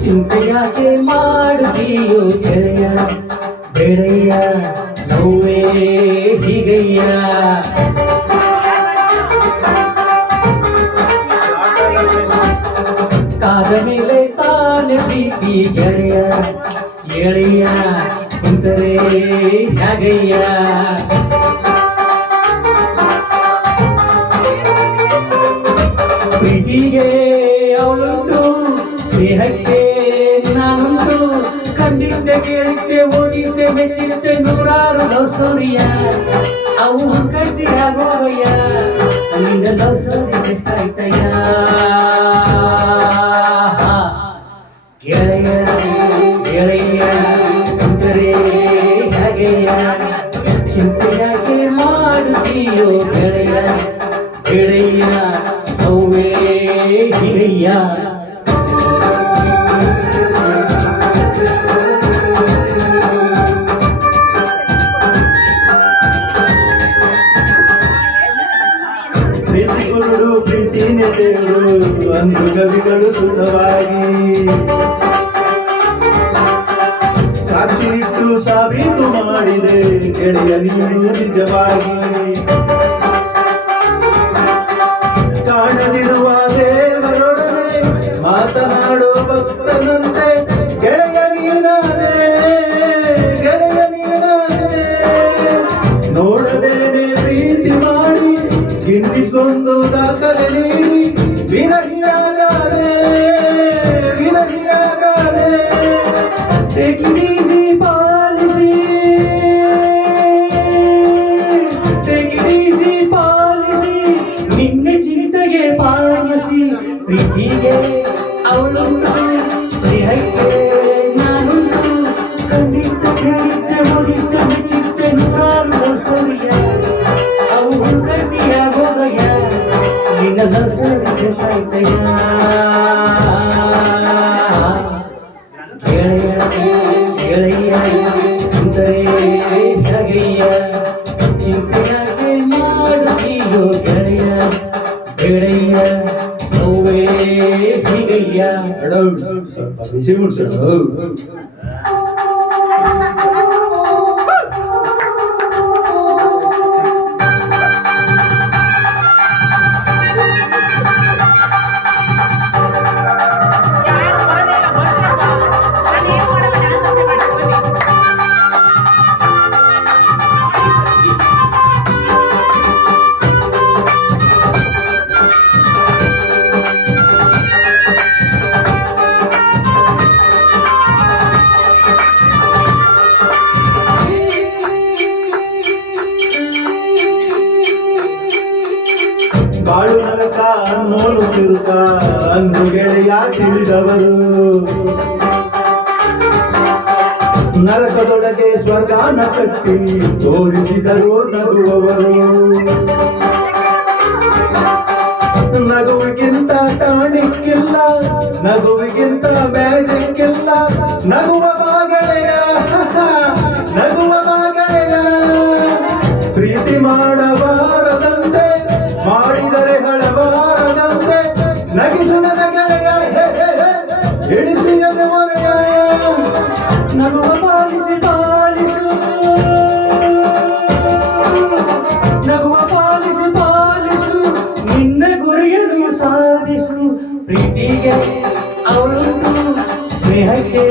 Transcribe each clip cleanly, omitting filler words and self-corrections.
ಚಿಂತೆಯಾಕೆ ಮಾಡುತ್ತೀಯೋ ಗೆಳೆಯ ಬೆಳೆಯ ನೋವೇ ಹೀಗಯ್ಯ ಕಾದ ಮೇಲೆ ತಾನೆ ಪ್ರೀತಿ ಗೆಳೆಯ ಗೆಳೆಯ ಕುಂತರೆ ಹೇಗಯ್ಯ ಪ್ರೀತಿಗೆ ಅವಳುಂಟು ಸ್ನೇಹಕ್ಕೆ ನಾನುಂಟು ಕಂಡಿದ್ದೆ ಕೇಳಿದ್ದೆ ಓದಿದ್ದೆ ಮೆಚ್ಚಿದ್ದೆ ನೂರಾರು ಲವ್ ಸ್ಟೋರಿಯ ಅವು ಕಟ್ಟಿಯಾಗೋಯ್ಯ ನಿನ್ನ ಲವ್ ಸ್ಟೋರಿ ಎಷ್ಟಾಯ್ತಯ್ಯ ಗೆಳೆಯ ಗೆಳೆಯ ಕುಂತರೆ ಹೇಗೆಯ ಚಿಂತೆಯಾಕೆ ಮಾಡುತ್ತೀಯೋ ಗೆಳೆಯ ಗೆಳೆಯ ನೋವೇ ಹಿರಿಯ ಪ್ರೀತಿ ಕುರುಡು ಪ್ರೀತಿನೇ ದೇವರು ಅಂದು ಕವಿಗಳು ಸುಖವಾಗಿ ಸಾಕ್ಷಿ ಇಟ್ಟು ಸಾಬೀತು ಮಾಡಿದೆ ಗೆಳೆಯ ನೀನು ನಿಜವಾಗಿ ಕಾಣದಿರುವ ದೇವರೊಡನೆ ಮಾತನಾಡೋ ಭಕ್ತನಂತೆ ಗೆಳೆಯ ನೀನಾದೆ ಗೆಳೆಯ ನೀನಾದೆ ನೋಡದೇನೆ ಪ್ರೀತಿ ಮಾಡಿ ಗಿನ್ನಿಸ್ಕೊಂಡು ದಾಖಲೆ ನೀಡಿ ವಿರಹಿಯಾಗಾರೆ ವಿರಹಿಯಾಗಾರೆ Take it easy policy Take it easy policy ನಿನ್ನೆ ಚಿಂತೆಗೆ ಪಾಲಿಸಿ ಪ್ರೀತಿಗೆ ಅವಳುಂಟು ಸ್ನೇಹಕ್ಕೆ ನಾನುಂಟು ಕಂಡಿದ್ದ ಕೇಳಿದ್ದೆ ಓದಿದ್ದೆ ಮೆಚ್ಚಿದ್ದೆ ನೂರಾರು ಲೋಕರಿಯ ಅವು ಕಟ್ಟಿಯಾಗೋಗಯ್ಯ ನಿನ್ನ ಲೋಕರಿಗೆ ಸಾಯ್ತಯ್ಯ ಗೆಳೆಯ ಗೆಳೆಯ ಕುಂತರೆ ಹೇಗೆಯ ಚಿಂತೆಯಾಕೆ ಮಾಡುತ್ತೀಯೋ ಗೆಳೆಯ ಗೆಳೆಯ ನೋವೇ ಹೀಗಯ್ಯ ಸ್ವಲ್ಪ ಬಿಸಿ ಮುಡ್ಸೋಣ ಬಾಳು ನರಕ ನೋಲು ತಿರುಕ ಅಂದು ಗೆಳೆಯ ತಿಳಿದವರು ನರಕದೊಳಗೆ ಸ್ವರ್ಗಾನ ಕಟ್ಟಿ ತೋರಿಸಿದರು ನಗುವವರು ನಗುವಿಗಿಂತ ಟಾನಿಕ್ ಇಲ್ಲ ನಗುವಿಗಿಂತ ಮ್ಯಾಜಿಕ್ ಇಲ್ಲ ನಗುವ ಗೆಳೆಯ ನಗುವ ಗೆಳೆಯ ಪ್ರೀತಿ ಮಾಡಬಾರದಂತೆ ಮಾಡಿದರೆ ಹಳಬಾರದಂತೆ ನಗಿಸು ನನ್ನ ಗೆಳೆಯ ಇಳಿಸಿಯದ ಮೊರೆಯ ನಗುವ ಪಾಲಿಸಿ ಪಾಲಿಸು ನಗುವ ಪಾಲಿಸಿ ಪಾಲಿಸು ನಿನ್ನ ಗುರಿಯನ್ನು ಸಾಧಿಸು ಪ್ರೀತಿಗೆ ಅವಳುಂಟು ಸ್ನೇಹಕ್ಕೆ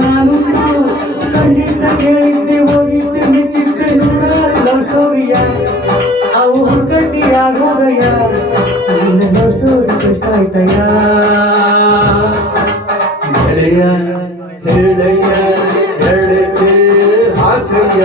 ನಾನುಂಟು ಕಂಡಿದ್ದ ಕೇಳಿದ್ದೆ ಓದಿದ್ದೆ ಮೆಚ್ಚಿದ್ದೆ ನೂರಾರು ಲವ್ ಸ್ಟೋರಿಯ ಅವು ಕಟ್ಟಿಯಾಗೋದಯ್ಯ ನಿನ್ನ ಲವ್ ಸ್ಟೋರಿ ಎಷ್ಟಾಯ್ತಯ್ಯ ಗೆಳೆಯ ಹೇಳಯ್ಯ ಹೇಳಕ್ಕೆ ಹಾಕಯ್ಯ